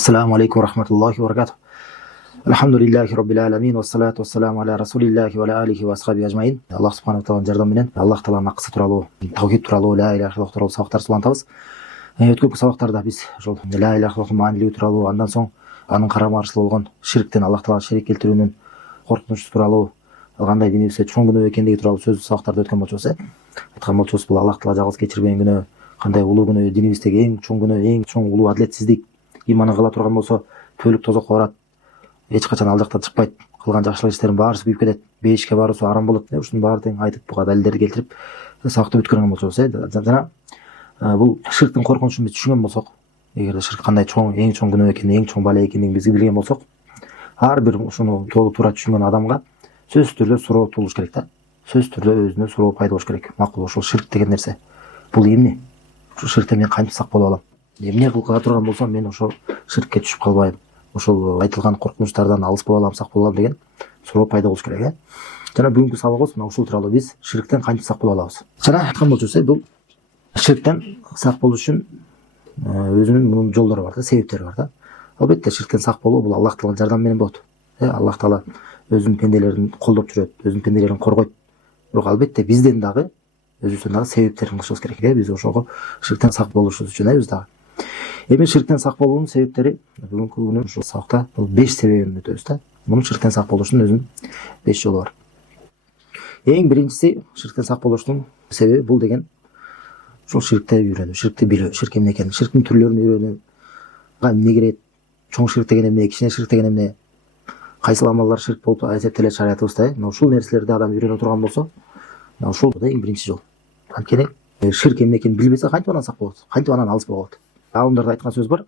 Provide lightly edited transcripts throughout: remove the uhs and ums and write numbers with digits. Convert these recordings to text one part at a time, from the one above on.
Assalamu alaikum rahmatullahi wa barakatuh. Alhamdulillahi rabbil alamin wa salatu wa salamu ala rasulillahi wa ala alihi wa ashabihi ajmain. Аллах субханаху тағаланың жардамымен Аллах тағаланың ақысы туралы, таухид туралы, ла иляха иллаллах туралы сабақтар сылантабыз. Өткен сабақтарда біз ла иляха иллаллахтың мәнілігі туралы, андан соң аның қарама-қарсы болған ширктен, Аллах тағала ширик келтіруінен қорқынышы туралы, қандай дүниесі чоң күнә екендігі туралы сөз сабақтарда өткен болчубуз. Айтқан болчубуз, бұл Аллах тағала жалғыз кечирбеген күнә, қандай улуу күнә, динибиздеги ең чоң күнә, ең чоң улуу адилетсиздик. Иманы кыла турган болсо төлүк тозокко барат, эч качан ал жактан чыкпайт, кылган жакшылык иштерин баарысы күйүп кетет, бейишке баруусу арам болот. Ушунун баарын тең айтып, буга далилдерди келтирип сабакты бүткөргөн болчубуз. Жана бул ширктин коркунучун биз түшүнгөн болсок, эгерде ширк кандай чоң, эң чоң күнөө экенин, эң чоң бала экенин биз билген болсок, ар бир ушуну толук туура түшүнгөн адамга сөзсүз түрдө суроо туулуш керек да. Сөзсүз түрдө өзүнө суроо пайда болуш керек. Макул, ушул ширк деген нерсе бул эмне? Ушул ширктен мен кантип сак боло алам? Эмне кыла турган болсом мен ошол ширкке түшүп калбайм, ошол айтылган коркунучтардан алыс боло алам, сак боло алам деген суроо пайда болуш керек. Жана бүгүнкү сабагыбыз мына ушул тууралуу, биз ширктен кантип сак боло алабыз. Жана айткан болчубуз, бул ширктен сак болуш үчүн өзүнүн мунун жолдору бар да, себептери бар да. Албетте ширктен сак болуу бул Аллах Тааланын жардамы менен болот. Аллах Таала өзүнүн пенделерин колдоп жүрөт, өзүнүн пенделерин коргойт. Бирок албетте бизден дагы өзүбүздөн дагы себептерин кылышыбыз керек. Биз ошого ширктен сак болушубуз үчүн биз дагы. Эми ширктен сак болуунун себептери бүгүнкү күнү ушул сабакта 5 себебин өтөбүз да. Мунун ширктен сак болушунун өзүнүн 5 жолу бар. Эң биринчиси ширктен сак болуштун себеби бул деген ушул ширкте үйрөнүү, ширкти билүү, ширк эмне экенин, ширктин түрлөрүн үйрөнүү, эмне кирет, чоң ширк деген эмне, кичине ширк деген эмне, кайсыл амалдар ширк болуп эсептелет шариятыбызда. Ушул нерселерди адам үйрөнө турган болсо, ушул да эң биринчи жол. Анткени ширк эмне экенин билбесе кантип анан сак болот, кантип анан алыс болот. Алымдарда айткан сөз бар.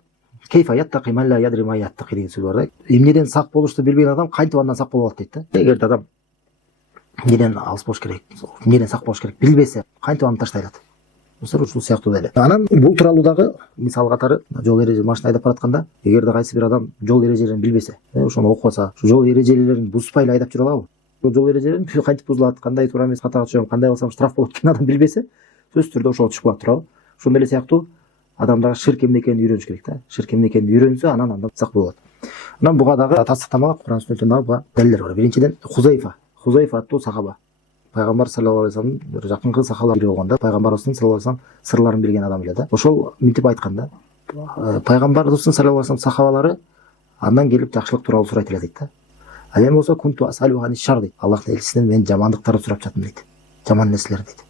Кейфа яттақи ман ла ядри ма яттақи деген сөз бар да. Эмнеден сак болушту билбеген адам кантип андан сак боло алат дейт да. Эгерде адам эмнеден алыс болуш керек, эмнеден сак болуш керек билбесе, кантип аны таштай алат? Ушул сыяктуу эле. Анан бул тууралуу дагы мисал катары жол эреже машина айдап баратканда, эгерде кайсы бир адам жол эрежелерин билбесе, ошону окубаса, жол эрежелерин бузбай эле айдап жүрө алабы? Жол эрежелерин кантип бузулат, кандай туура эмес, катага түшөм, кандай кылсам штраф болот деген адам билбесе, сөзсүз түрдө ошого түшүп калат, туурабы? Ошондой эле сыяктуу адамдагы ширк эмне экенин үйрөнүш керек да. Ширк эмне экенин үйрөнсө, анан сак болот. Анан буга дагы тасдиктамага Кур'ан сүннөттөн дагы буга далилдер бар. Биринчиден Хузайфа аттуу сахаба. Пайгамбар саллаллаху алейхи вассалам бир жакынкы сахабалар бири болгон да. Пайгамбарыбыздын саллаллаху алейхи вассалам сырларын билген адам эле да. Ошол мынтип айткан да. Пайгамбарыбыздын саллаллаху алейхи вассалам сахабалары андан келип жакшылык тууралуу сурайт эле дейт да. А мен болсо кунту асалу ани шар дейт. Аллахтын элчисинен мен жамандыктарды сурап жатам дейт. Жаман нерселер дейт.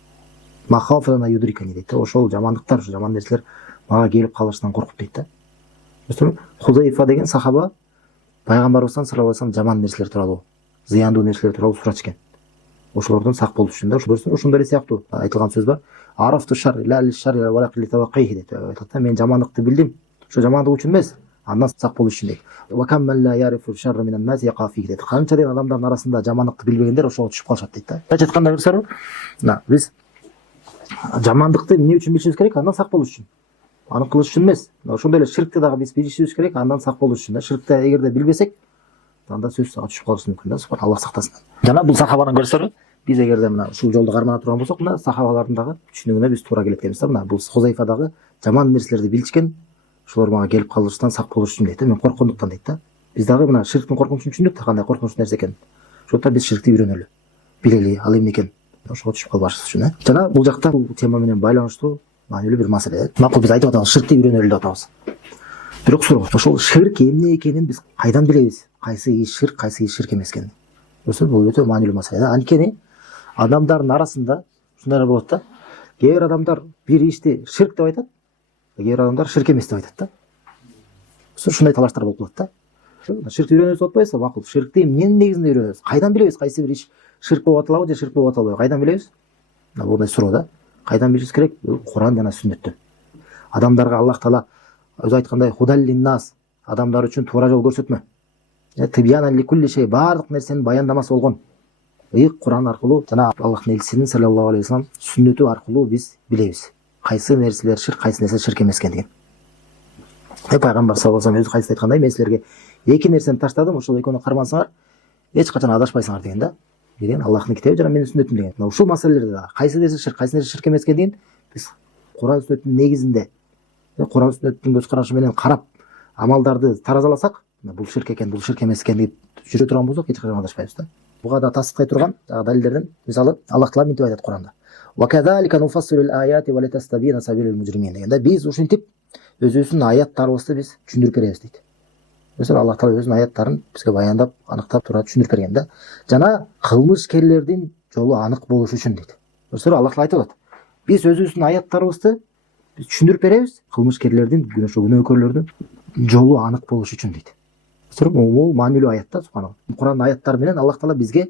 Махафана юдрикани дейт. Ошол жамандыктар, жаман нерселер мага келип калышынан коркуп дейт да. Хузайфа деген сахаба пайгамбарыбыздан саллаллаху алейхи вассалам жаман нерселер тууралуу, зыяндуу нерселер тууралуу сурачу экен. Ошолордон сак болуш үчүн да. Ошондой эле сыяктуу айтылган сөз бар. Арафту шар ла лиш шар ва лакли таваккихи дейт. Айтат да, мен жамандыкты билдим, ошо жамандык үчүн эмес, андан сак болуш үчүн дейт. Ва кам ман ла ярифу шарра минан нас яқафи дейт. Канча деген адамдардын арасында жамандыкты билбегендер ошого түшүп калышат дейт да. Айтканда кырсар, биз жамандыкты эмне үчүн билишибиз керек? Андан сак болуш үчүн. Аны кылыш үчүн эмес. Ошондой эле ширкти дагы биз билишибиз керек, андан сак болуш үчүн да. Ширкти эгерде билбесек, анда сөзсүз түшүп калышы мүмкүн да. Субхан Аллах сактасын. Жана бул сахабанын көрсөрү, биз эгерде мына ушул жолду кармана турган болсок, мына сахабалардын дагы түшүнүгүнө биз туура келет экенбиз да. Мына бул Хузайфа дагы жаман нерселерди билишкен, ошолор мага келип калыштан сак болуш үчүн дейт да. Мен корккондуктан дейт да. Биз дагы мына ширктин коркунучун түшүндүк да, кандай коркунучтуу нерсе экенин. Ошондуктан биз ширкти үйрөнөлү, билели, ал эмне экен, ошого түшүп калбашыбыз үчүн. Жана бул жакта бул тема менен байланыштуу маанилүү бир маселе. Макул, биз айтып атабыз, ширкти үйрөнөлү деп атабыз. Бирок суроо, ошол ширк эмне экенин биз кайдан билебиз? Кайсы иш ширк, кайсы иш ширк эмес экенин? Бул өтө маанилүү маселе да. Анткени адамдардын арасында ушундай болот да. Кээ бир адамдар бир ишти ширк деп айтат, кээ бир адамдар ширк эмес деп айтат да. Ушундай талаштар болуп калат да. Ширкти үйрөнөбүз деп атпайбызбы? Макул, ширкти эмненин негизинде үйрөнөбүз? Кайдан билебиз кайсы бир иш ширк болуп аталабы же ширк болуп аталбайбы? Кайдан билебиз? Мындай суроо да. Кайдан билишибиз керек? Кур'ан жана сүннөттөн. Адамдарга Аллах Таала өзү айткандай, худаллин нас, адамдар үчүн туура жол көрсөтмө. Тибьянан ли кулли шей, баардык нерсенин баяндамасы болгон. Кур'ан аркылуу жана Аллахтын элчисинин саллаллаху алейхи вассалам сүннөтү аркылуу биз билебиз кайсы нерселер ширк, кайсы нерсе ширк эмес экендигин. Пайгамбар саллаллаху алейхи вассалам өзү кайсы айткандай, мен силерге эки нерсени таштадым, ошол экөөнү кармансаңар эч качан адашпайсыңар деген да. Деген Аллахтын китеби жана менин сүннөтүм деген. Ушул маселелерде да кайсы нерсе ширк, кайсы нерсе ширк эмес экендигин биз Кур'ан сүннөттүн негизинде, Кур'ан сүннөттүн көз карашы менен карап, амалдарды таразаласак, бул ширк экен, бул ширк эмес экен деп жүрө турган болсок, эч качан адашпайбыз да. Буга да тасдиктай турган далилдерден, мисалы, Аллах Таала мынтип айтат Куранда. Ва кадалика нуфассилул аяти ва латастабина сабилул мужримин дегенде, биз ушинтип өзүбүздүн аяттарыбызды биз түшүндүрүп беребиз дейт. Mesela Allah Teala özünün ayetlerini bizge bayandap, anıktap turap düşündürüp bergende. Jana kılmышкерлердин жолу анık болушу үчүн дейт. Mesela Allah Teala айтып атат. Биз өзүбүздүн аяттарыбызды биз түшүндүрүп беребиз, кылмышкерлердин, күнөөкөрлөрдүн жолу анık болушу үчүн дейт. Mesela бул маанилүү аят да, субханалла. Кур'андын аяттары менен Аллах Теала бизге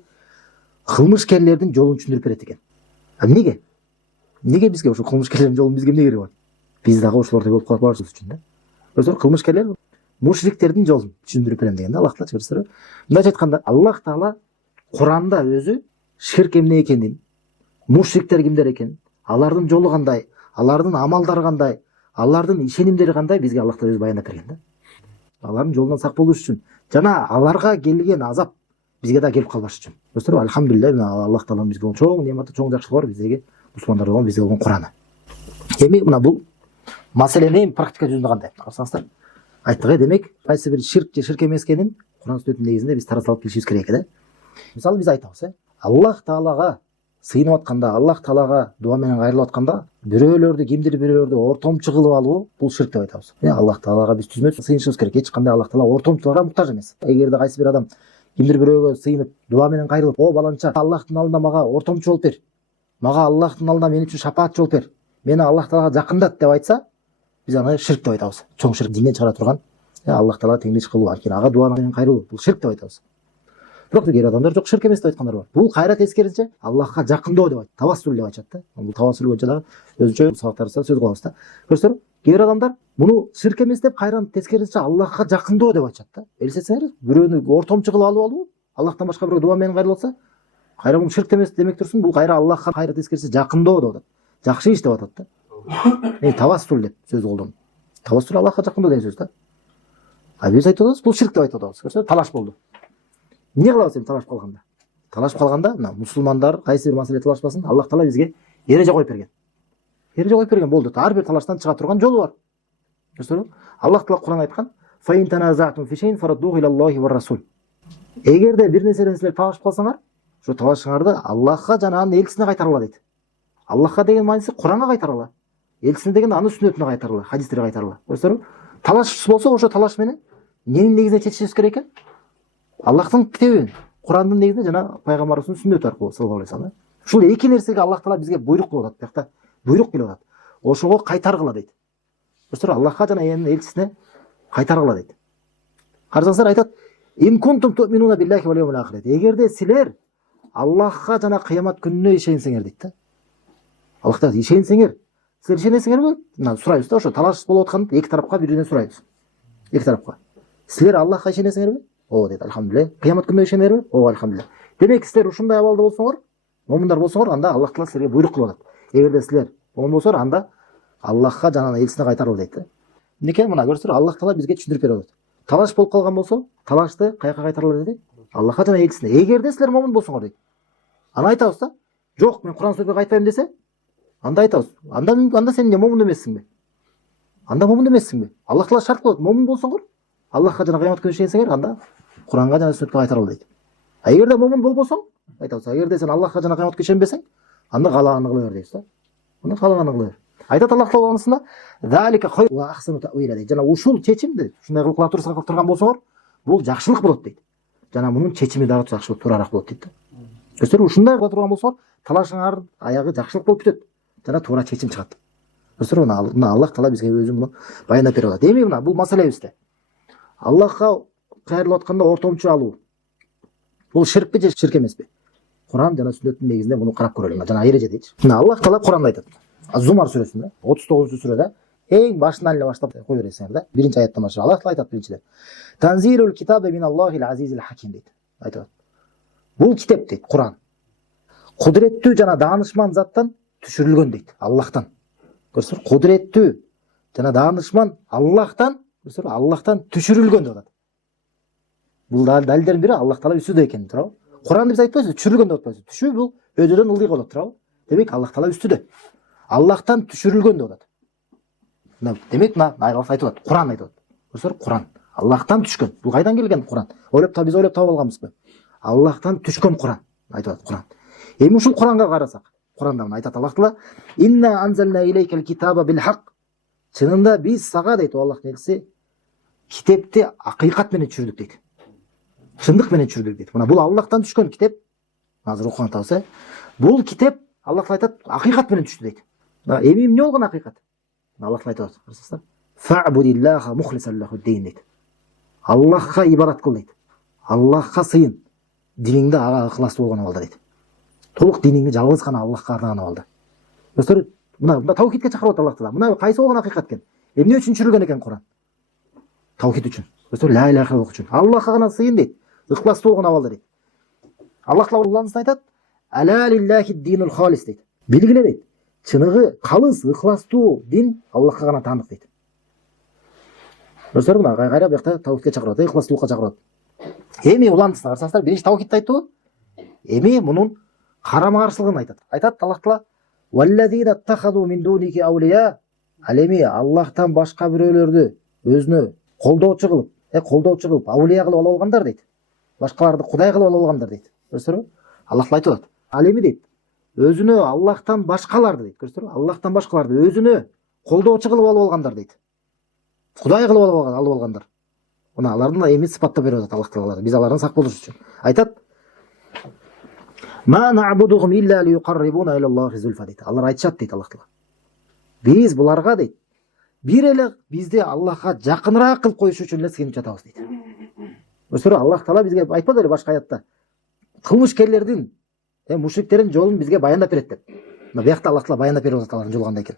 кылмышкерлердин жолун түшүндүрүп берет экен. Эмнеге? Эмнеге бизге ошо кылмышкерлердин жолун бизге эмне кереги бар? Биз дагы ошолордой болуп калбашыбыз үчүн да. Mesela кылмышкерлер мушриктердин жолун түшүндүрүп берем дегенде Аллах Таала чыгырсыры. Мындайча айтканда, Аллах Таала Кур'анда өзү ширк эмне экенин, мушриктер кимдер экенин, алардын жолу кандай, алардын амалдары кандай, алардын ишенимдери кандай бизге Аллах Таала өзү баяндап берген да. Алардын жолунан сак болуш үчүн жана аларга келген азап бизге да келип калбаш үчүн. Достор, алхамдулилля, Аллах Тааланын бизге чоң нематы, чоң жакшылыгы бар бизге, мусулмандарга болгон, бизге болгон Кур'аны. Эми мына бул маселенин практика жүзүндө кандай? Карасаңыздар, айттык, демек кайсы бир ширк же ширк эмес экенин Кур'ан сүннөттүн негизинде биз таразалап билишибиз керек да. Мисалы биз айтабыз, Аллах Таалага сыйынып атканда, Аллах Таалага дуа менен кайрылып атканда, бирөөлөрдү, кимдир бирөөлөрдү ортомчу кылып алуу бул ширк деп айтабыз. Аллах Таалага биз түзмө сыйынышыбыз керек. Эч кандай Аллах Таала ортомчуларга муктаж эмес. Эгерде кайсы бир адам кимдир бирөөгө сыйынып, дуа менен кайрылып, "О баланча, Аллахтын алдында мага ортомчу болуп бер. Мага Аллахтын алдында мен үчүн шапаатчы болуп бер. Мени Аллах Таалага жакындат" деп айтса, биз аны ширк деп айтабыз. Чоң ширк, динден чыгара турган, Аллах Таала теңдеш кылуу, анткени ага дуа менен кайрылуу бул ширк деп айтабыз. Бирок кээ адамдар жок, ширк эмес деп айткандар бар. Бул кайра тескерисинче Аллахка жакындоо деп айтат. Тавассул деп айтат да. Бул тавассул боюнча дагы өзүнчө сабактарыбызда сөз кылабыз да. Көрсөңөр, кээ адамдар муну ширк эмес деп кайра тескерисинче Аллахка жакындоо деп айтат да. Элестетсеңер, бирөөнү ортомчу кылып алуу, Аллахтан башка бирөө дуа менен кайрылып атса, кайра бул ширк эмес демек турсун, бул кайра Аллахка кайра тескерисинче жакындоо деп атат. Жакшы иш деп атат да. Тавассул деп сөз колдонду. Тавассул Аллахка жакындоо деген сөз да. Биз айтып атабыз, бул ширк деп айтып атабыз. Көрсөңөр, талаш болду. Эмне кылабыз эми талашып калганда? Талашып калганда, мына мусулмандар кайсы бир маселе талашпасын, Аллах Таала бизге эреже коюп берген. Эреже коюп берген болду. Ар бир талаштан чыга турган жолу бар. Көрсөңөр, Аллах Таала Кур'анда айткан: "Фа ин таназатум фи шейин фараддуху илаллахи ва расул." Эгерде бир нерседен силер талашып калсаңар, ошо талашыңарды Аллахка жана анын элчисине кайтаргыла дейт. Аллахка деген мааниси Кур'анга кайтаргыла. Элчисине деген анын сүннөтүнө кайтаргыла, хадистерге кайтаргыла. Көрсөңөр, талаш болсо ошо талаш менен эмненин негизинде чечишибиз керек экен? Аллахтын китеби, Кур'андын негизинде жана пайгамбарыбыздын сүннөтү аркылуу саллаллаху алейхи вассалам. Ушул эки нерсеге Аллах Таала бизге буйрук кылып атат, биякта буйрук келип атат. Ошого кайтаргыла дейт. Көрсөңөр, Аллахка жана анын элчисине кайтаргыла дейт. Карасаңыздар, айтат: "Ин кунтум ту'минуна биллахи вал йавмил ахир." Эгерде силер Аллахка жана кыямат күнүнө ишенсеңер дейт да. Аллахта ишенсеңер, силер ишенесиңерби? Мына сурайбыз да, ошо талаш болуп атканда эки тарапка бирден сурайбыз. Эки тарапка. Силер Аллахка ишенесиңерби? О, дейт, алхамдулилля. Кыямат күнүнө ишенерби? О, алхамдулилля. Демек силер ушундай абалда болсоңор, момундар болсоңор, анда Аллах Таала силерге буйрук кылып атат. Эгерде силер момун болсоңор, анда Аллахка жана элчисине кайтаргыла дейт да. Эмнеге? Мына көрсөңөр, Аллах Таала бизге түшүндүрүп берип атат. Талаш болуп калган болсо, талашты каяка кайтаргыла дейт? Аллахка жана элчисине. Эгерде силер момун болсоңор дейт. Аны айтабыз да. Жок, мен Кур'ан сөзгө кайтпайм десе, анда айтабыз. Анда сен момун эмессиңби? Анда момун эмессиңби? Аллах Таала шарт коет, момун болсоңор, Аллахка жана кыямат күнүнө ишенсеңер, анда Кур'анга жана сүннөткө кайтаргыла дейт. Эгерде момун болбосоң, айтабыз, эгерде сен Аллахка жана кыяматка ишенбесең, анда каалаганды кыла бер дейбиз да. Анда каалаганды кыла бер. Айтат Аллах Таала анысында: "Залика хойр ва ахсану таъвила" дейт. Жана ушул чечимди ушундай кылып кыла турган болсоңор, бул жакшылык болот дейт. Жана мунун чечими дагы жакшы туурараак болот дейт да. Көрсөңөр, ушундай кыла турган болсоңор, талашыңар аягы жакшылык болуп кетет. Жана туура чечим чыгат. Көрсөңөр, мына Аллах Таала бизге өзү муну баяндап берип атат. Эми мына бул маселебизде Аллахка кайрылып атканда ортомчу алуу. Бул ширкпи же ширк эмеспи? Кур'ан жана сүннөттүн негизинде муну карап көрөлү. Жана эреже дейт. Мына Аллах Таала Кур'анда айтат. Az-Zumar сүрөсүндө 39-сүрөдө эң башынан эле баштап кое бересиңер да. Биринчи аяттан баштап Аллах Таала айтат биринчиде: "Танзилул китаби миналлахил азизил хаким" дейт. Айтат. Бул китеп дейт, Кур'ан. Кудуреттүү жана даанышман заттан түшүрүлгөн дейт, Аллахтан. Көрсөңөр, кудуреттүү жана даанышман Аллахтан, көрсөңөр, Аллахтан түшүрүлгөн деп атат. Бул далилдердин бири Аллах Таала үстүдө экени, туурабы? Кур'анды биз айтпайбыз, түшүрүлгөн деп атпайбыз. Түшүү бул өйдөн ылдый болот, туурабы? Демек Аллах Таала үстүдө. Аллахтан түшүрүлгөн деп атат. Демек Аллах айтып атат, Кур'ан айтып атат. көрсөңөр Куран Аллахтан түшкөн. Бул кайдан келген Куран? Биз ойлоп таап алганбызбы? Аллахтан түшкөн Куран айтып атат Куран. Эми ушул Куранга карасак, Куранда мына айтат Аллах Таала: "Инна анзална илейкал китаба бил хак." Чынында биз сага дейт Аллахтын элчиси китепти акыйкат менен түшүрдүк дейт. Чындык менен түшүрдүк дейт. Мына бул Аллахтан түшкөн китеп. Азыр окуган атабыз, бул китеп Аллах айтат акыйкат менен түштү дейт. Эми эмне болгон акыйкат? Аллах айтып атат, карасаңыздар. Фa'будиллаха мухлисан лаху-дин дейт. Аллахка ибадат кыл дейт. Аллахка сыйын. Диниңди ага ыхластуу болгон абалда дейт. Толук диниңди жалгыз гана Аллахка арнаган абалда. Достор, мына таухидке чакырып атат Аллах Таала. Мына кайсы болгон акыйкат экен? Эмне үчүн түшүрүлгөн экен Куран? Таухид үчүн. Достор, ла иляха илlalloh үчүн. Аллахка гана сыйын дейт. Ыхластуу болгон абалда дейт. Аллах Таала улансын айтат: "Аля лиллахи динул халис" дейт. Билгиле дейт. Чыныгы, калыс, ыхластуу дин Аллахка гана таандык дейт. Достор, мына кайра бuyakta таухидке чакырат, ыхластуулукка чакырат. Эми уландысын карасаңыздар, биринчи таухидти айтты. Эми мунун карама каршылыгын айтат. Айтат Аллах Таала: "Валлазина тахаду мин дуники аулия." Ал эми Аллахтан башка бирөөлөрдү өзүнө колдоочу кылып, аулия кылып алып алгандар дейт. Башкаларды кудай кылып алып алгандар дейт. Көрсөңөрбү? Аллах айтып атат. Ал эми дейт, өзүнө Аллахтан башкаларды дейт. Көрсөңөрбү? Аллахтан башкаларды өзүнө колдоочу кылып алып алгандар дейт. Кудай кылып алып алгандар. Мына алардын эми сыпаттап берип атат Аллах Таала. Биз алардан сак болуш үчүн. Айтат: "Ма нa'будухум илля лиюқаррибуна илаллахи зульфа" дейт. Алар айтышат дейт Аллах Таала. Биз буларга дейт, бир эле бизди Аллахка жакыныраак кылып коюш үчүн эле сыйынып жатабыз дейт. Көрсөңөр, Аллах Таала бизге айтпады эле башка аятта. Кылмышкерлердин, мушриктердин жолун бизге баяндап берет деп. Мына буякта Аллах Таала баяндап берип атат алардын жолу кандай экен.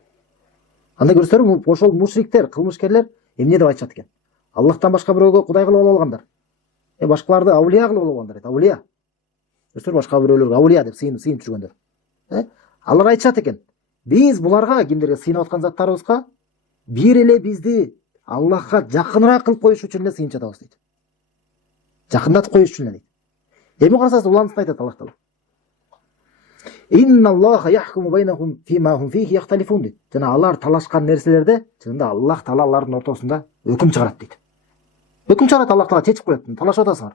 Анда көрсөңөр, ошол мушриктер, кылмышкерлер эмне деп айтышат экен? Аллахтан башка бирөөгө кудай кылып алгандар. Башкаларды аулия кылып алгандар дейт. Аулия. Көрсөңөр, башка бирөөлөргө аулия деп сыйынып жүргөндөр. Алар айтышат экен: "Биз буларга, кимдерге сыйынып аткан заттарыбызга, бир эле бизди Аллахка жакыныраак кылып коюш үчүн эле сыйынып жатабыз" дейт. Жакындатып коюш үчүн эле дейт. Эми карасаңыз, улансын айтат Аллах Таала: "Инналлаха яхкуму байнахум фима хум фихи яхталифун" дейт. Жана алар талашкан нерселерде чынында Аллах Таала алардын ортосунда өкүм чыгарат дейт. Өкүм чыгарат, Аллах Таала чечип коет. Талашып атасыңар.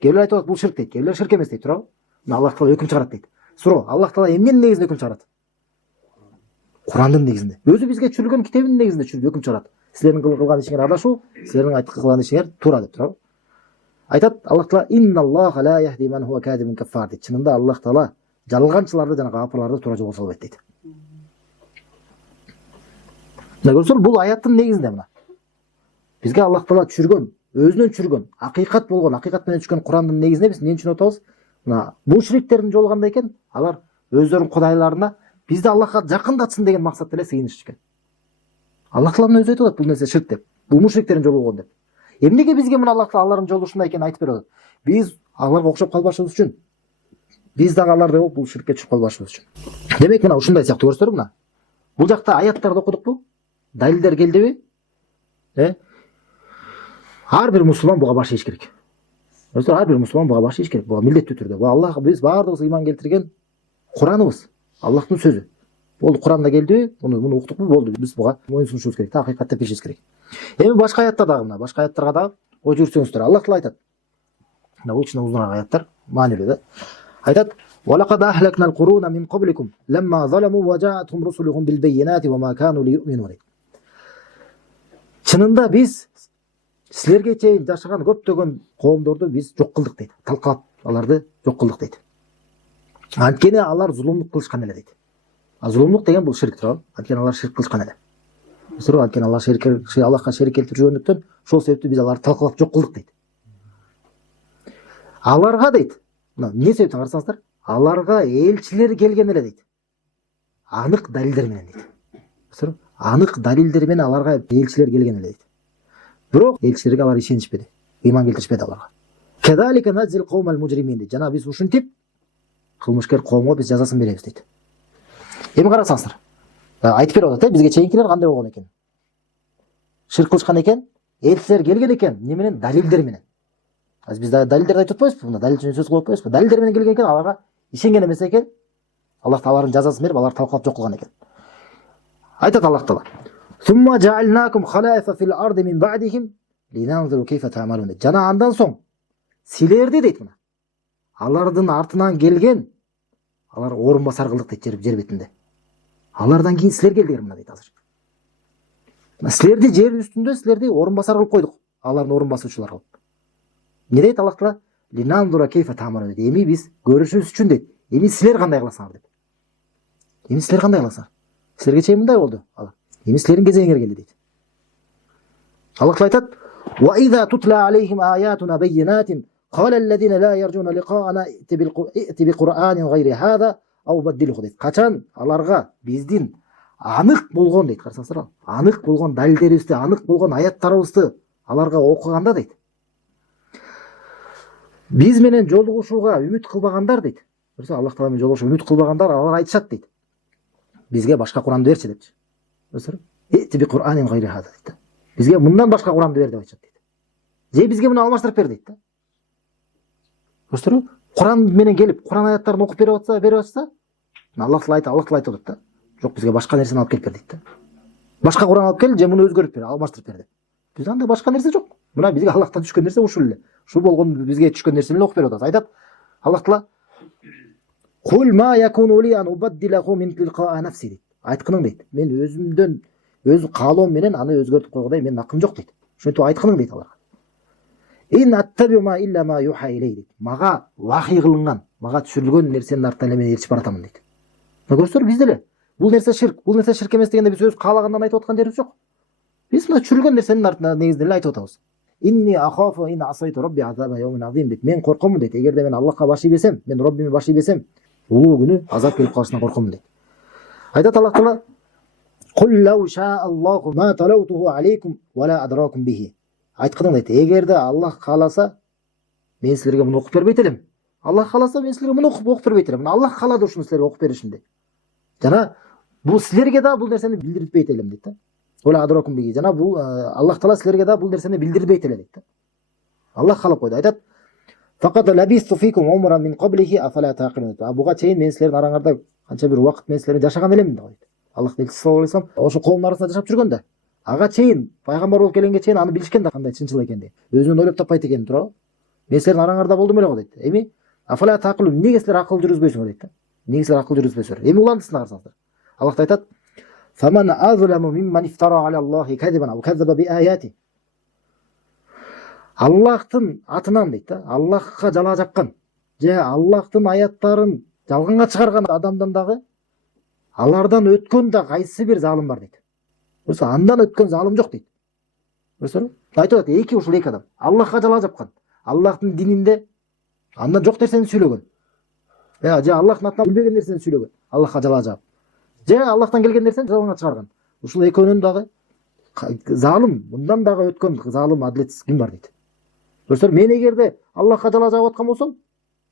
Кээбилер айтып атат, бул ширк дейт. Кээбилер ширк эмес дейт, туурабы? Мына Аллах Таала өкүм чыгарат дейт. Суроо, Аллах Таала эмненин негизинде өкүм чыгарат? Курандын негизинде. Өзү бизге түшүрүлгөн китебинин негизинде өкүм чыгарат. Силердин кылган ишиңер адашуу, силердин кылган ишиңер туура деп, туурабы? Айтат Аллах Таала: "Инналлаха ла яхди ман хуа кадибун каффар" дейт. Чынында Аллах Таала жалганчыларды жана капырларды туура жолго салбайт дейт. Мына көрсөңөр, бул аяттын негизинде мына. Бизге Аллах Таала түшүргөн, өзүнөн түшүргөн, акыйкат болгон, акыйкат менен түшкөн Курандын негизинде биз эмне түшүнүп атабыз? Мына мушриктердин жолу кандай экен? Алар өздөрүнүн кудайларына бизди Аллахка жакындатсын деген максатта эле сыйынышчу экен. Аллах Таала өзү айтып атат, бул нерсе ширк деп. Бул мушриктердин жолу болгон деп. Эмнеге бизге мына Аллах Таала алардын жолу ушундай экенин айтып берип атат? Биз аларга окшоп калбашыбыз үчүн. Биз дагы алардай болуп бул ширкке түшүп калбашыбыз үчүн. Демек мына ушундай сыяктуу көрсөңөр, мына. Бул жакта аяттарды окудукпу? Далилдер келдиби? Ар бир мусулман буга баш ийиш керек. Ар бир мусулман буга баш ийиш керек. Буга милдеттүү түрдө. Бул Аллах биз баардыгыбыз ыйман келтирген Кураныбыз, Аллахтын сөзү. Болду, Куранда келдиби? Муну уктукпу? Болду. Биз буга моюн сунушубуз керек, акыйкат деп билишибиз керек. Эми башка аятта дагы мына, башка аяттарга дагы ой жүрсөңүздөр. Аллах Таала айтат. Мына бул кичине узунураак аяттар, маанилүү да. Айтат: "Валакад ахлакнал куруна мин qablikum lamma zalamу ва жаатхум русулухум бил баййинати ва ма кану лиюмину" дейт. Чынында биз силерге чейин жашаган көптөгөн коомдорду биз жок кылдык дейт. Талкалап аларды жок кылдык дейт. Анткени алар зулумдук кылышкан эле дейт. Зулумдук деген бул ширк, туурабы? Анткени алар ширк кылышкан эле. Анткени Аллахка шерик келтирип жүргөндүктөн ошол себептүү биз аларды талкалап жок кылдык дейт. Аларга дейт, мына эмне себептен карасаңыздар, аларга элчилер келген эле дейт. Анык далилдер менен дейт. Анык далилдер менен аларга элчилер келген эле дейт. Бирок элчилерге алар ишенишпеди, ыйман келтиришпеди аларга. Кадалика назил каумал мужримин дейт. Жана биз ушинтип кылмышкер коомго биз жазасын беребиз дейт. Эми карасаңыздар, айтып берип атат, бизге чейинкилер кандай болгон экен? Ширк кылышкан экен, элчилер келген экен, эмне менен? Далилдер менен. Биз далилдерди айтып атпайбызбы? Мына далил үчүн сөз кылып атпайбызбы? Далилдер менен келген экен, аларга ишенген эмес экен. Аллах Тааланын жазасын берип, алар талкалап жок кылган экен. Айтат Аллах Таала: "Сумма жаалнакум халаифа фил арди мин ба'дихим линанзуру кейфа таамалун дейт. Жана андан соң силерди дейт мына. Алардын артынан келген алар орун басар кылдык дейт жер бетинде. Алардан кийин силер келдиңер мына дейт азыр. Силерди жер үстүндө силерди орун басар кылып койдук. Алардын орун басуучулар кылып. Не дейт Аллах Таала? Линанзура кейфа таамалун дейт. Эми биз көрүшүбүз үчүн дейт. Эми силер кандай кыласыңар дейт. Эми силер кандай кыласыңар? Силерге чейин мындай болду. Эми силердин кезеңиңер келди дейт. Аллах Таала айтат: "Ва иза тутла алейхим аятуна баййинатин قال الذين لا يرجون لقاءنا ائت بقرآن غير هذا أو بدله" дейт. Качан аларга биздин анык болгон дейт. Карасаңыздар, анык болгон далилдерибизди, анык болгон аяттарыбызды аларга окуганда дейт. Биз менен жолугушууга үмүт кылбагандар дейт. Көрсө, Аллах Таала менен жолугушууга үмүт кылбагандар алар айтышат дейт. Бизге башка Куранды берчи депчи. Көрсө, ائت بقرآن غير هذا дейт. Бизге мындан башка Куранды бер деп айтышат дейт. Же бизге муну алмаштырып бер дейт. Көрсөтүрү, Куран менен келип, Куран аяттарын окуп берип атса, Аллах Таала айтат да. Жок, бизге башка нерсени алып келип бер дейт да. Башка Куран алып кел, же муну өзгөртүп бер, алмаштырып бер деп. Бизде андай башка нерсе жок. Мына бизге Аллахтан түшкөн нерсе ушул эле. Ушул болгон бизге түшкөн нерсени эле окуп берип атат. Айтат Аллах Таала: "Кул ма якуну ли ан убаддилаху мин тилқаа нафси" дейт. Айткының дейт. Мен өзүмдөн өз каалоом менен аны өзгөртүп койгодай менин акым жок дейт. Ошентип айткының дейт аларга. Ин аттабиу ма илля ма юха илей дейт. Мага вахий кылынган, мага түшүрүлгөн нерсенин артынан эле мен ээрчип баратамын дейт. Көрсөңөр, бизде эле бул нерсе ширк эмес дегенде биз өз каалагандан айтып аткан жерибиз жок. Биз мына түшүрүлгөн нерсенин артынан негизинен эле айтып атабыз. Инни ахафу ин асайту рабби азаба яумин азим дейт. Мен коркомун дейт. Эгерде мен Аллахка баш ийбесем, мен Роббиме баш ийбесем, улуу күнү азап келип калышынан коркомун дейт. Айтат Аллах Таала: "Кул лау ша Аллаху ма талаутуху алейкум ва ла адракум бихи." Айткының дейт. Эгерде Аллах кааласа, мен силерге муну окуп бербейт элем. Аллах кааласа, мен силерге муну окуп бербейт элем. Аллах каалады ушуну силерге окуп беришин дейт. Жана бул силерге да бул нерсени билдирбейт элем дейт да. Ола адракум биги. Жана бул Аллах Таала силерге да бул нерсени билдирбейт эле дейт да. Аллах каалап койду. Айтат: "Фақат лабисту фикум умран мин qablihi афала тaqilun." Буга чейин мен силердин араңарда канча бир убакыт мен силерге жашаган элем дейт. Аллах элчиси саллаллаху алейхи вассалам ошо коомдун арасында жашап жүргөндө, ага чейин пайгамбар болуп келгенге чейин аны билишкен да кандай чынчыл экенин. Өзүнөн ойлоп таппайт экен, туурабы? Мен силердин араңарда болдум эле го дейт. Эми афала тaqilun, эмнеге силер акыл жүргүзбөйсүңөр дейт да. Эмнеге силер акыл жүргүзбөйсүңөр? Эми уландысыңар карасаңыздар. Аллах айтат: "Фаман азламу мимман ифтара ала Аллахи кадибан ва каззаба би аяти." Аллахтын атынан дейт да, Аллахка жалаа жапкан, же Аллахтын аяттарын жалганга чыгарган адамдан дагы алардан өткөн да кайсы бир залым бар дейт. Көрсө, андан өткөн залым жок дейт. Көрсөңүр? Айтып атат, ушул эки адам Аллахка жалаа жапкан, Аллахтын дининде андан жок нерсени сүйлөгөн. Же Аллахтын атынан билбеген нерсени сүйлөгөн, Аллахка жалаа жаап. Же Аллахтан келген нерсени жалганга чыгарган. Ушул экөөнүн дагы залым, мындан дагы өткөн залым, адилетсиз ким бар дейт. Көрсөңөр, мен эгерде Аллахка жалаа жаап аткан болсом,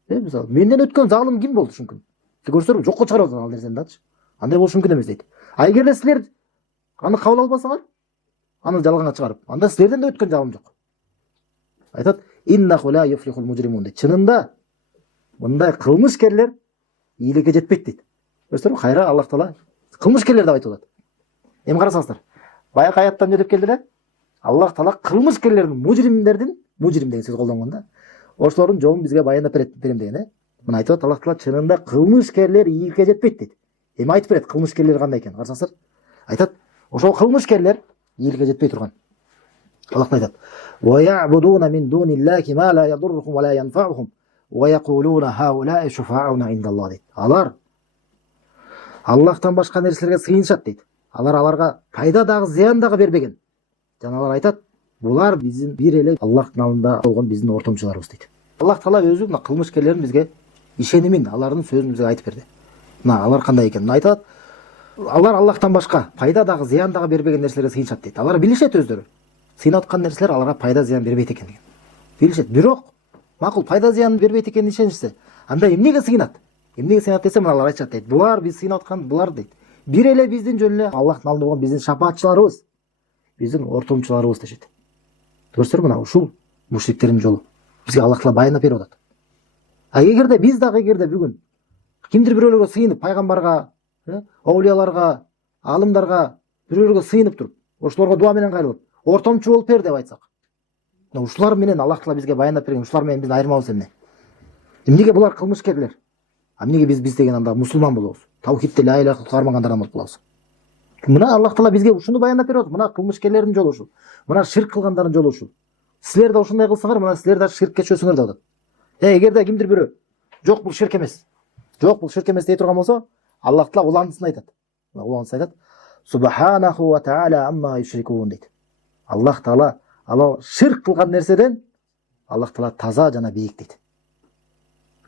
мисалы, менден өткөн залым ким болду ушункүн? Көрсөңөр, жокко чыгарып атат ал нерсени дачы. Андай болуш мүмкүн эмес дейт. А эгерде силер аны кабыл албасаңар, аны жалганга чыгарып, анда силерден да өткөн залым жок. Айтат: "Иннаху ла юфлихул мужримун" дейт. Чынында мындай кылмышкерлер ийгиликке жетпейт дейт. Көрсөңөр, кайра Аллах Таала кылмышкерлер деп айтып атат. Эми карасаңыздар, баягы аятта эмне деп келди эле? Аллах Таала кылмышкерлердин, мужрим деген сөз колдонгон да. Ошолордун жолун бизге баяндап берем деген, Мына айтып атат Аллах Таала, чынында кылмышкерлер ийгиликке жетпейт дейт. Эми айтып берет кылмышкерлер кандай экен. Карасаңыздар, айтат, ошол кылмышкерлер ийгиликке жетпей турган. Аллах айтат: "Ва я'будуна мин дуниллахи ма ла ядуррухум ва ла янфa'ухум ва яқулуна хаулаи шуфаауна индаллах" дейт. Алар Аллахтан башка нерселерге сыйынышат дейт. Алар аларга пайда дагы, зыян дагы бербеген. Жана алар айтат, булар биздин бир эле Аллахтын алдында болгон биздин ортомчуларыбыз дейт. Аллах Таала өзү мына кылмышкерлердин бизге ишенимин, алардын сөзүн бизге айтып берди. Мына алар кандай экенин айтат. Алар Аллахтан башка пайда дагы, зыян дагы бербеген нерселерге сыйынышат дейт. Алар билишет өздөрү. Сыйнап аткан нерселер аларга пайда, зыян бербейт экенин. Билишет. Бирок макул пайда, зыян бербейт экенин ишенишсе, анда эмнеге сыйнат? Эмнеге сыйнат десе, мына алар айтышат дейт. Булар биз сыйнап аткан булар дейт. Бир эле биздин жөн эле Аллахтын алдында болгон биздин шафаатчыларыбыз, биздин ортомчуларыбыз дешет. Көрсөңөр, мына ушул мушриктердин жолу. Бизге Аллах Таала баяндап берип атат. А эгерде биз дагы бүгүн кимдир бирөөлөргө сыйынып, пайгамбарга, оулияларга, алымдарга, бирөөлөргө сыйынып туруп, ошолорго дуа менен кайрылып, ортомчу болуп бер деп айтсак, ушулар менен Аллах Таала бизге баяндап берген, ушулар менен биздин айырмабыз эмне? Эмнеге булар кылмышкерлер? Эмнеге биз деген анда мусулман болобуз? Таухидте ла иляха илlalloh кармагандардан болуп калабыз. Мына Аллах Таала бизге ушуну баяндап берип атат. Мына кылмышкерлердин жолу ушул. Мына ширк кылгандардын жолу ушул. Силер да ушундай кылсаңар, мына силер да ширкке чөксөңөр деп атат. Эгерде кимдир бирөө жок бул ширк эмес. Жок бул ширк эмес дей турган болсо, Аллах Таала уландысын айтат. Уландысын айтат. Субханаху ва таала амма юшрикун дейт. Аллах Таала ал ширк кылган нерседен Аллах Таала таза жана бийик дейт.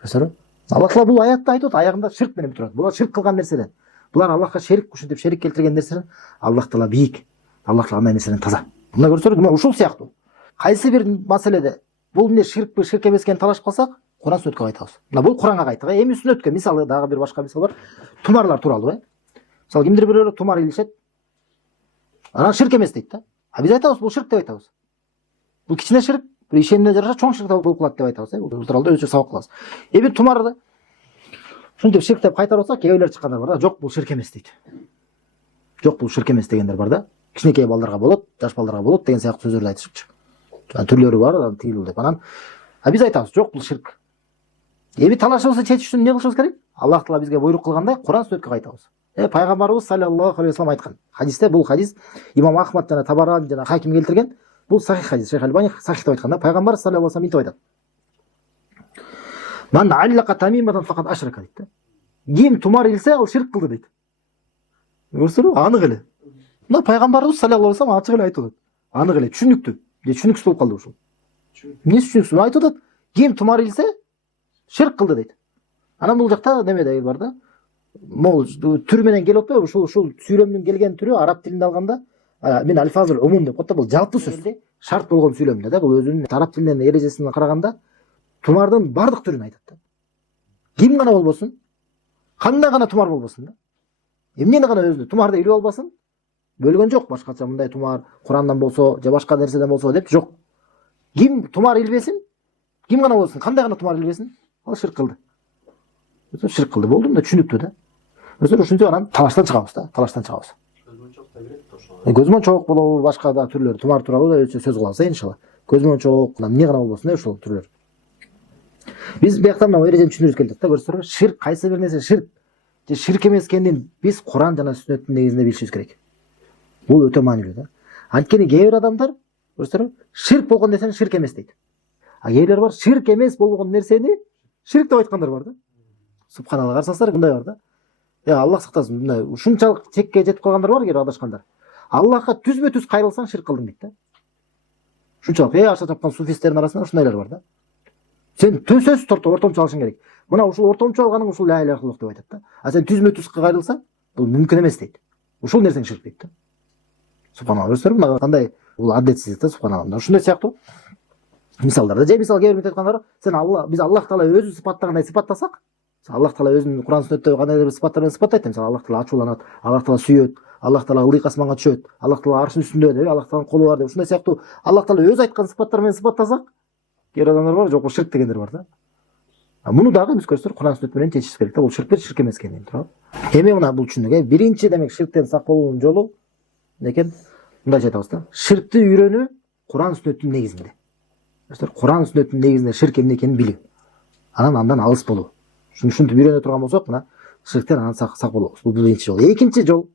Көрсөңөр? Аллах Таала бул аятты айтат, аягында ширк менен турат. Булар ширк кылган нерседен. Булар Аллахка шерик кошуп шерик келтирген нерседен Аллах Таала бийик. Аллах Таала андай нерседен таза. Мына көрсөңөр, мына ушул сыяктуу. Кайсы бир маселеде бул эмне ширкпи, ширк эмес экенин талашып калсак, Куран сүннөткө кайтабыз. Мына бул Куранга кайттык. Эми сүннөткө, мисалы дагы бир башка мисал бар. Тумарлар тууралуу, Мисалы кимдир бирөө тумар илишет. Анан ширк эмес дейт да. А биз айтабыз бул ширк деп айтабыз. Бул кичине ширк, бир ишенимине жараша чоң ширк болуп калат деп айтабыз. Бул тууралуу өзү сабак кылабыз. Эми тумарды ушинтип ширк деп кайтарып атса, кээ бирлер чыккандар бар да. Жок, бул ширк эмес дейт. Жок, бул ширк эмес дегендер бар да. Кичинекей балдарга болот, жаш балдарга болот деген сыяктуу сөздөрдү айтышыпчы. Түрлөрү бар, тигил деп. Анан а биз айтабыз, жок, бул ширк. Эми талашыбызды чечиш үчүн эмне кылышыбыз керек? Аллах Таала бизге буйрук кылгандай Куран сүннөткө кайтабыз. Пайгамбарыбыз саллаллаху алейхи вассалам айткан. Хадисте бул хадис Имам Ахмад жана Табарани жана Хаким келтирген. Бул сахих хадис. Шейх Альбани сахих деп айткан да. Пайгамбар саллаллаху алейхи вассалам мынтип айтат. Ман аллака тамиматан факат ашрака дейт. Ким тумар илсе, ал ширк кылды дейт. Көрсөңөр, анык эле. Мына пайгамбарыбыз саллаллаху алейхи вассалам ачык эле айтып атат. Анык эле, түшүнүктүү. Түшүнүксүз болуп калды ушул. Эмне түшүнүксүз? Айтып атат. Ким тумар илсе, ширк кылды дейт. Анан бул жакта неме бар да. Могул түр менен келип атпайбы? Ушул сүйлөмдүн келген түрү араб тилинде алганда мен альфазул умум деп коет да. Бул жалпы сөз. Шарт болгон сүйлөмдө да. Бул өзүнүн араб тилинен эрежесине караганда тумардын бардык түрүн айтат да. Ким гана болбосун, кандай гана тумар болбосун да. Эмнени гана өзүнө тумарды илип албасын, бөлгөн жок. Башкача мындай тумар Курандан болсо, же башка нерседен болсо деп жок. Ким тумар илбесин, ким гана болсун, кандай гана тумар илбесин, ал ширк кылды. Ширк кылды болду, мында түшүнүктүү да. Ушинтип анан талаштан чыгабыз да, талаштан чыгабыз. Көзмончок да берет ошо. Көзмончок болобу, башка да түрлөр тумар тууралуу да сөз кылабыз иншалла. Көзмончок, эмне гана болбосун ушул түрлөр. Биз биякта мына эрежени түшүнүрүбүз келет да, көрсөңөр. Ширк кайсы бир нерсе ширк же ширк эмес экенин биз Куран жана сүннөттүн негизинде билишибиз керек. Бул өтө маанилүү да. Анткени кээ бир адамдар көрсөңөр, ширк болгон нерсени ширк эмес дейт. А кээ бирлер бар, ширк эмес болгон нерсени ширк деп айткандар бар да. Субханалла, карасаңыздар мындай бар да. Аллах сактасын, мындай ушунчалык чекке жетип калгандар бар, кээ адашкандар. Аллахка түзбө-түз кайрылсаң ширк кылдың дейт да. Ушунчалык аша тапкан суфисттердин арасында ушундайлар бар да. Сен төсөз ортомчу алышың керек. Мына ушул ортомчу алганың ушул ла иляха илlalloh деп айтат да. А сен түзмө-түз кайрылсаң, бул мүмкүн эмес дейт. Ушул нерсең ширк дейт да. Субханалла, көрсөңөр, кандай бул адетсиздик да, субханалла. Ушундай сыяктуу мисалдар. Же мисал кээ бир айткандар, сен биз Аллах Таала өзү сыпаттагандай сыпаттасак, Аллах Таала өзүнүн Куран сүннөттө кандайдыр бир сыпаттар менен сыпаттайт. Мисалы Аллах Таала ачууланат, Аллах Таала сүйөт, Аллах Таала ылдыйк асманга түшөт, Аллах Таала аршын үстүндө деп, Аллах Тааланын колу бар деп, ушундай сыяктуу Аллах Таала өзү айткан сыпаттар менен сыпаттасак, кээ бир адамдар бар, жок бул ширк дегендер бар да. Муну дагы биз көрсөңөр Куран сүннөт менен чечишибиз керек да. Бул ширк ширк эмес экенин тууралуу. Эми мына бул түшүнүк. Биринчи демек ширктен сак болуунун жолу экен, мындайча айтабыз да. Ширкти үйрөнүү Куран сүннөттүн негизинде. Куран сүннөттүн негизинде ширк эмне экенин билүү. Андан алыс болуу. Ушинтип үйрөнө турган болсок, мына ширктен анан сак болобуз. Бул биринчи жол. Экинчи жол